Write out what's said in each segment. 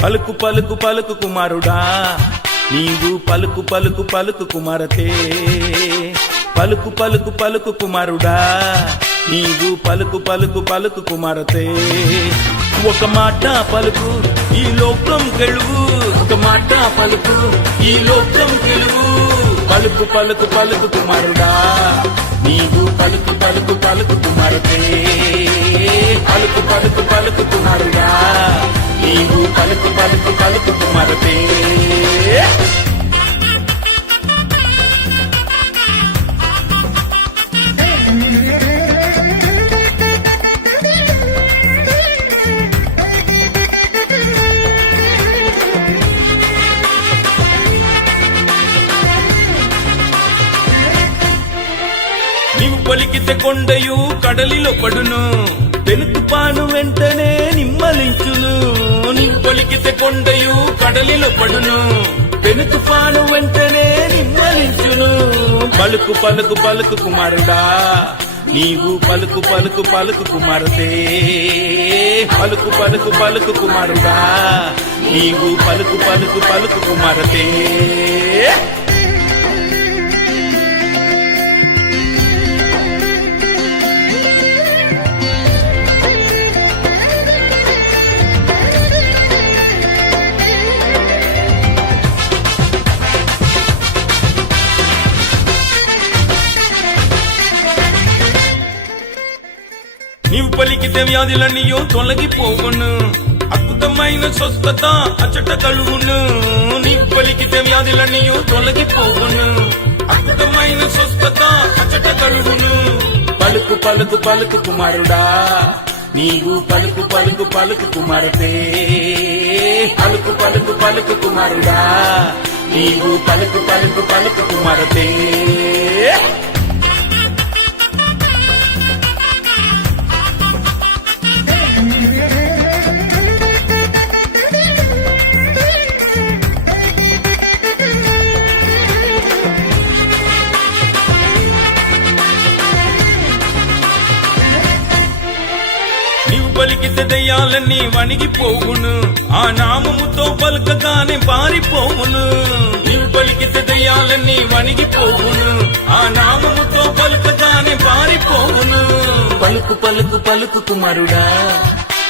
పలుకు పలుకు పలుకు కుమారుడా నీవు పలుకు పలుకు పలుకు కుమారతే పలుకు పలుకు పలుకు కుమారుడా నీవు పలుకు పలుకు పలుకు కుమారతే ఒక మాట పలుకు ఈ లోకం గెలువు ఒక మాట పలుకు ఈ లోకం గెలువు పలుకు పలుకు పలుకు కుమారుడా నీవు పలుకు పలుకు పలుకు కుమారతే పలుకు పలుకు పలుకు కుమారుడా నీవు పలుకు పలుకు పలుకు కుమారతే నీవు పలికితే కొండయు కడలిలో పడును పెనుతుపాను వెంటనే నిమ్మలించును నీవు పలికితే కొండయు కడలిలో పడును పెనుతుపాను వెంటనే నిమ్మలించును పలుకు పలుకు పలుకు కుమారుడా నీవు పలుకు పలుకు పలుకు కుమారతే పలుకు పలుకు పలుకు కుమారుడా నీవు పలుకు పలుకు పలుకు కుమారతే నీవు పలికితే వ్యాధులన్నీయో తొలగిపోవును అద్భుతమైన స్వస్థత అచట కలుగును నీవు పలికితే వ్యాధులన్నీయో తొలగిపోవును అద్భుతమైన స్వస్థత అచట కలుగును పలుకు పలుకు పలుకు కుమారుడా నీవు పలుకు పలుకు పలుకు కుమారతే పలుకు పలుకు పలుకు కుమారుడా నీవు పలుకు పలుకు పలుకు కుమారతే పలికితే దయ్యాలన్నీ వణిగిపోవును ఆ నామముతో పలుకగానే పారిపోవును నీవు పలికితే దయ్యాలన్నీ వణిగిపోవును ఆ నామముతో పలుకగానే పారిపోవును పలుకు పలుకు పలుకు కుమారుడా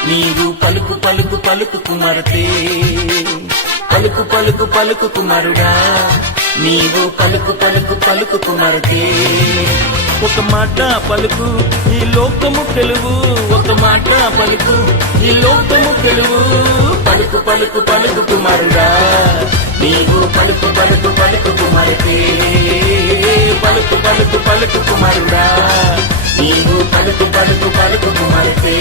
నీవు పలుకు పలుకు పలుకు కుమారతే పలుకు పలుకు పలుకు కుమారుడా నీవు పలుకు పలుకు పలుకు కుమారతే ఒక మాట పలుకు ఈ లోకము గెలువు ఒక మాట పలుకు ఈ లోకము గెలువు పలుకు పలుకు పలుకు కుమారుడా నీవు పలుకు పలుకు పలుకు కుమారతే పలుకు పలుకు పలుకు కుమారుడా నీవు పలుకు పలుకు పలుకు కుమారతే